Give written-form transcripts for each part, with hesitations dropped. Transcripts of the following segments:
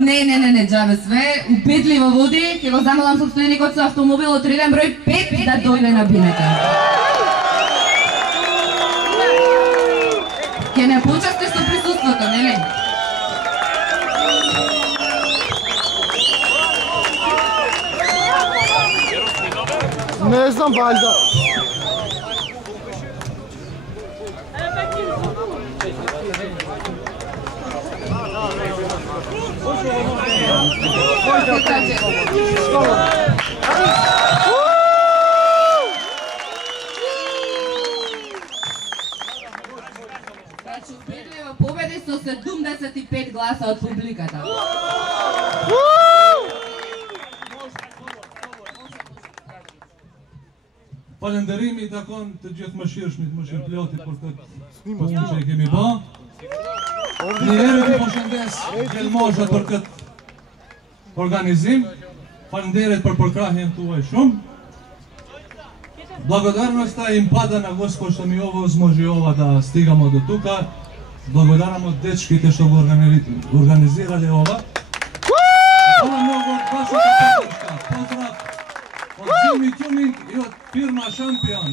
Не, џабе све, упетливо води, ќе го замолам собственикот со автомобил од реден број 5 да дојде на бинета. Ќе не почасти со присуството, нели? Не знам, ваljda. Значи, убедливо победи со 75 гласа од публиката. Falenderimi takon të gjithë mëshirshmit, mëshirëplotit për këtë punë që e kemi bë. Një herë të përshëndes Gjelmosha për këtë organizim. Falenderit për përkrahjen tuaj shumë. Благодарност им пада на Господ ми ово зможиова да стигамо до тука. Благодарам од дечките што го организирале ова. Хвала многу од вашата поддршка. Поздрав од Jimmy Tuning и од фирма Шампион.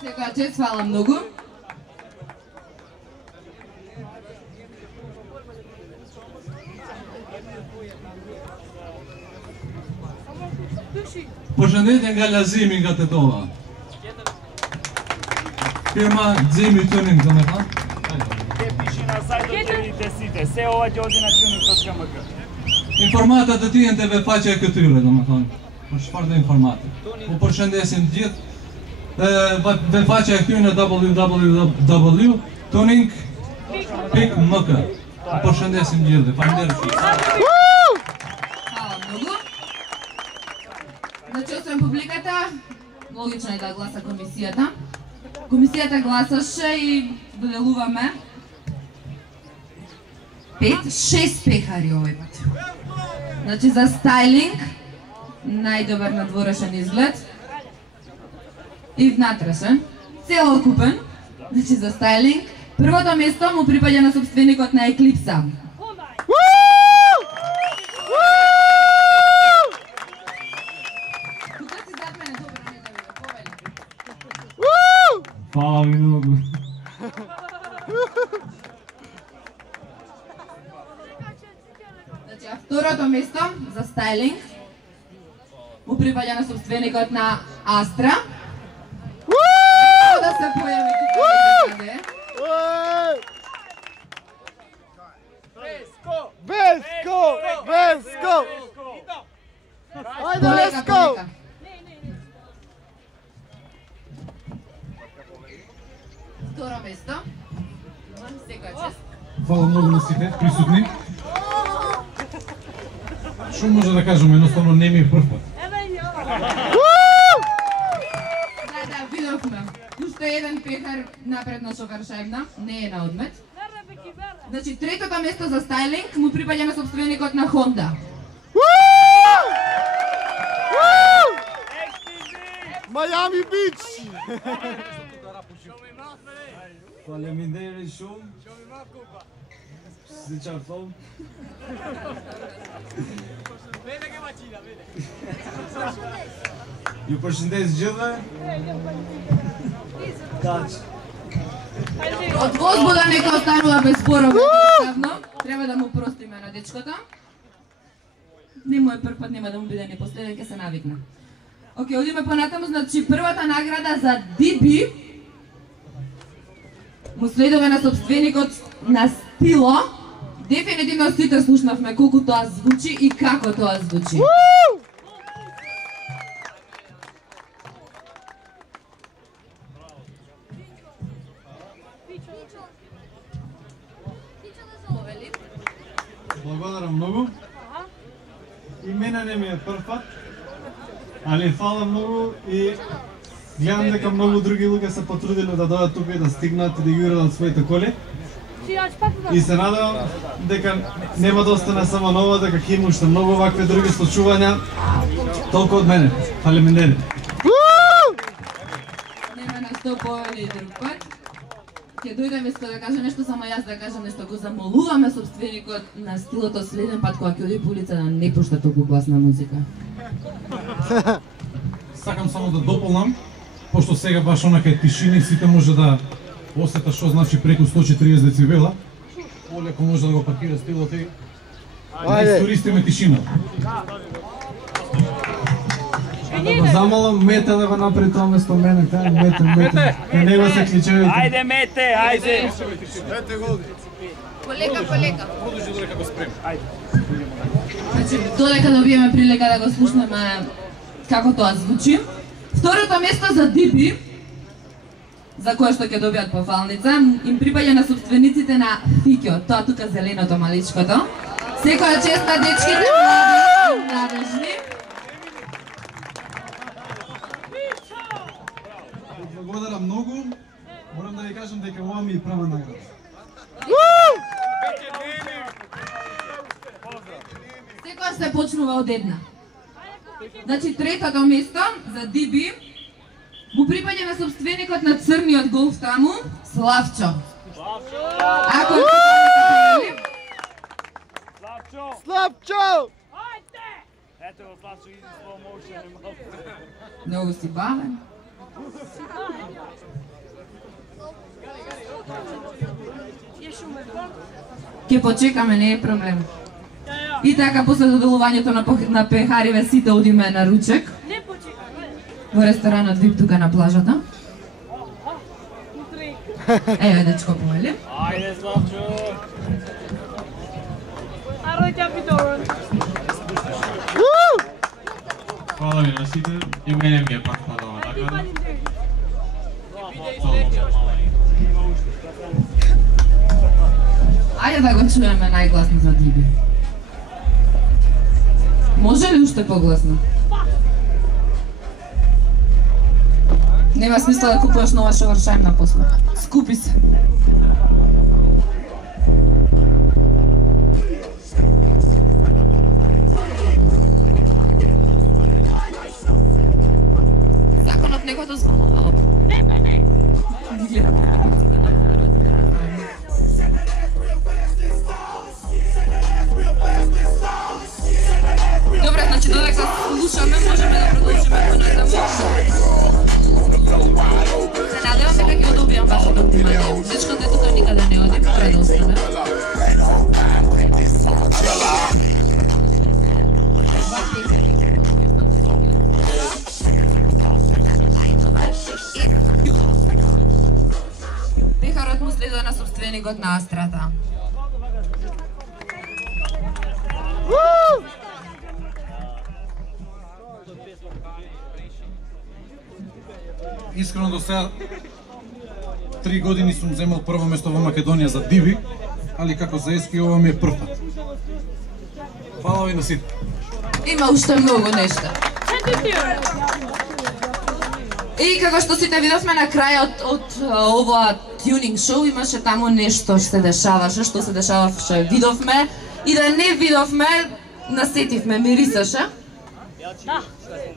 Сега чест, хвала многу. Përshëndetje nga Lazimi nga Tetova. Firma Jimmy Tuning, domethënë. Na sajtot të rritësite, se ova Gjodina Tuning.mk. Informatat të tij në faqja e këtyre, domethënë. Për çfarë do informate? Po përshëndesim të gjithë. Dhe faqja e këtyre në www.tuning.mk. Po përshëndesim të gjithë. Faleminderit. Хвала многу. Значи, освен публиката, логично е да гласа комисијата. Комисијата гласаше и доделуваме 5-6 пехари овој пат. Значи, за стайлинг, најдобар надворешен изглед и внатрешен, целокупен, значи за стайлинг, првото место му припаѓа на собственикот на Еклипса. Hvala mi mnogo. Значи, а второто место за стайлинг му припаѓа на собственикот на Астра. Да се појави тука некаде. Vesco! Ajde, Vesco! Второ место. Секоја чест. Hvala mnogo na сите присутни. Што може да кажем, едноставно не ми е прв пат. Да, видовме. Уште еден пехар напред на Шофершајбна, не е на одмет. Значи, третото место за стайлинг му припаѓа на собственикот на Honda. Miami Beach! Faleminderit shumë. Si çfarë thon? Ju përshëndes gjithëve. Kaç. Од возбуда нека останува без спорове, едноставно. Треба да му простиме на дечкото. Не му е прв пат, нема да му биде ни последен, ќе се навикне. Океј, одиме понатаму, значи првата награда за DB му следува на собственикот на Стило. Дефинитивно сите слушнавме колку тоа звучи и како тоа звучи. Благодарам многу. И мене не ми е прв пат, али фала многу и гледам дека многу други луѓе се потрудиле да дојдат тука и да стигнат и да ги уредат своите коли. И се надевам дека нема да остане само нова, дека ќе има уште многу вакви други случувања. Толку од мене. Фалеминдери. Нема на Што повели друг пат. Ќе дојдеме иско да кажа нешто, само јас да кажам нешто. Го замолуваме собственикот на стилото следен пат кога ќе оди по улица да не пушта толку гласна музика. Сакам само да дополнам, пошто сега баш онака е тишина и сите може да осетат што значи преку 140 децибела. Олеко може да го паркира стилот и да искористиме тишина. Да го замолам Мете да го направи тоа место мене, кај Мете. Кај него се клучевите. Ајде Мете, ајде. Полека. Продолжи додека го спрем. Значи, додека добиеме прилика да го слушнеме како тоа звучи. Второто место за Диби, за кое што ќе добијат пофалница, им припаѓа на собствениците на Фикјо, тоа тука зеленото маличкото. Секоја чест на дечките млади и младежни. Благодарам многу. Морам да ви кажам дека ова ми е права награда. Секоја се почнува од една. Значи, третото место за Диби му припаѓа на собственикот на црниот голф таму, Славчо. Ако Славчо! Ето го Славчо, иди slow motion. многу си бавен. Ке почекаме, не е проблем. И така, после задоволувањето на пехариве, сите одиме на ручек. Во ресторанот Вип тука на плажата. Еве, дечко, повели. Ајде Славчо. Hvala mi na site i mene mi je pak padala nagrada. Ајде да го чуеме најгласно за Диби. Може ли уште погласно? Нема смисла да купуваш нова шоваршајмна после. Скупи се. Законот не го дозволува. Не. Добре, значи додека слушаме, можеме да продолжиме понатаму. Се надевам дека ќе одобијам вашето внимание. Дечкото е тука, никаде не оди, може да остане. Пехарот му следува на собственикот на Астрата. Искрено до сега 3 години сум земал прво место во Македонија за Диби, али како за Ески ова ми е прв пат. Фала ви на сите. Има уште многу нешта. И како што сите видовме на крајот од ова тюнинг шоу, имаше таму нешто што се дешаваше, видовме и да не видовме, насетивме, мирисаше.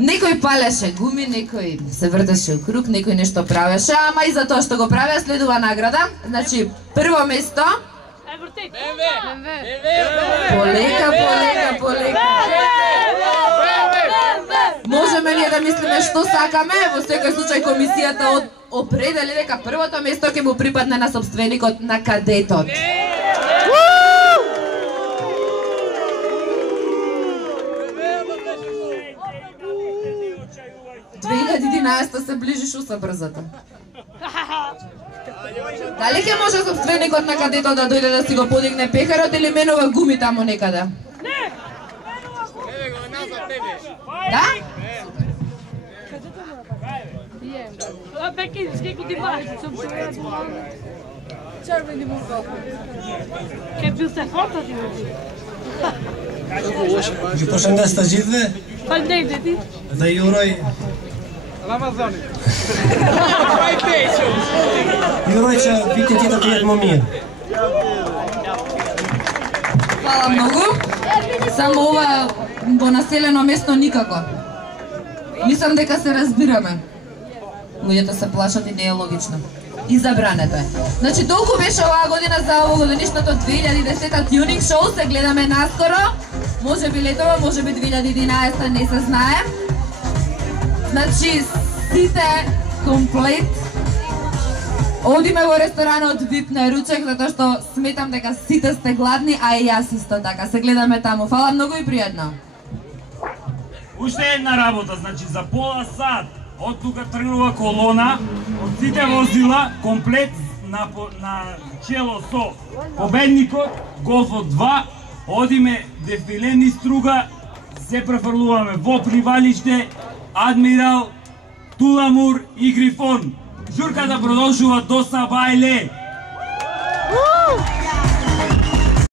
Некој палеше гуми, некој се вртеше у круг, некој нешто правеше, ама и за тоа што го правеа следува награда. Значи, прво место. Полека. Можеме ли да мислиме што сакаме? Во секој случај комисијата определи дека првото место ќе му припадне на собственикот на кадетот. 2011 се ближиш уса брзата. Дали ќе може собственикот на кадетот да дојде да си го подигне пехарот или менува гуми таму некаде? Не! Да? Ке бил се фото ти Ќе почнем да стаживме? Па не иде ти. Да Јурој... Јурој ќе пите ти да пијат момија. Фала многу. Само ова во населено место никако. Мислам дека се разбираме. Луѓето се плашат и не е логично. И забрането е. Значи толку беше оваа година за овогодишното 2010 тюнинг шоу, се гледаме наскоро. Може би летова, може би 2011, не се знае. Значи сите комплет одиме во ресторанот VIP на ручек, затоа што сметам дека сите сте гладни, а и јас исто така. Се гледаме таму. Фала многу и пријатно. Уште една работа, значи за пола сат од тука тргнува колона од сите возила комплет на чело со победникот, Голфот 2, одиме дефилени струга, се префрлуваме во Привалиште, Адмирал, Туламур и Грифон. Журката продолжува до Сабајле.